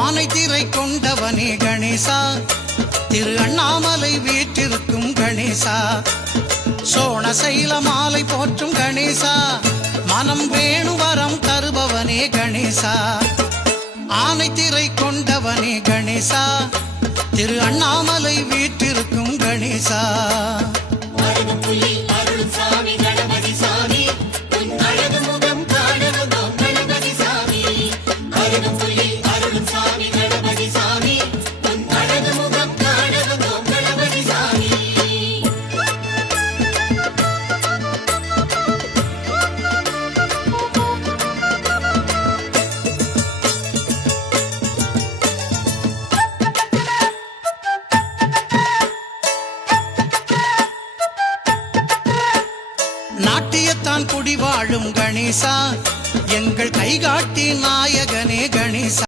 ஆனை திரை கொண்டவனே கணேசா, திரு அண்ணாமலை வீற்றிருக்கும் கணேசா, சோணசைல மாலை போற்றும் கணேசா, மனம் வேணு வரம் தருபவனே கணேசா. ஆனை திரை கொண்டவனே கணேசா, திரு அண்ணாமலை வீற்றிருக்கும் கணேசா. நாட்டியத்தான் குடி வாழும் கணேசா, எங்கள் கைகாட்டி நாயகனே கணேசா.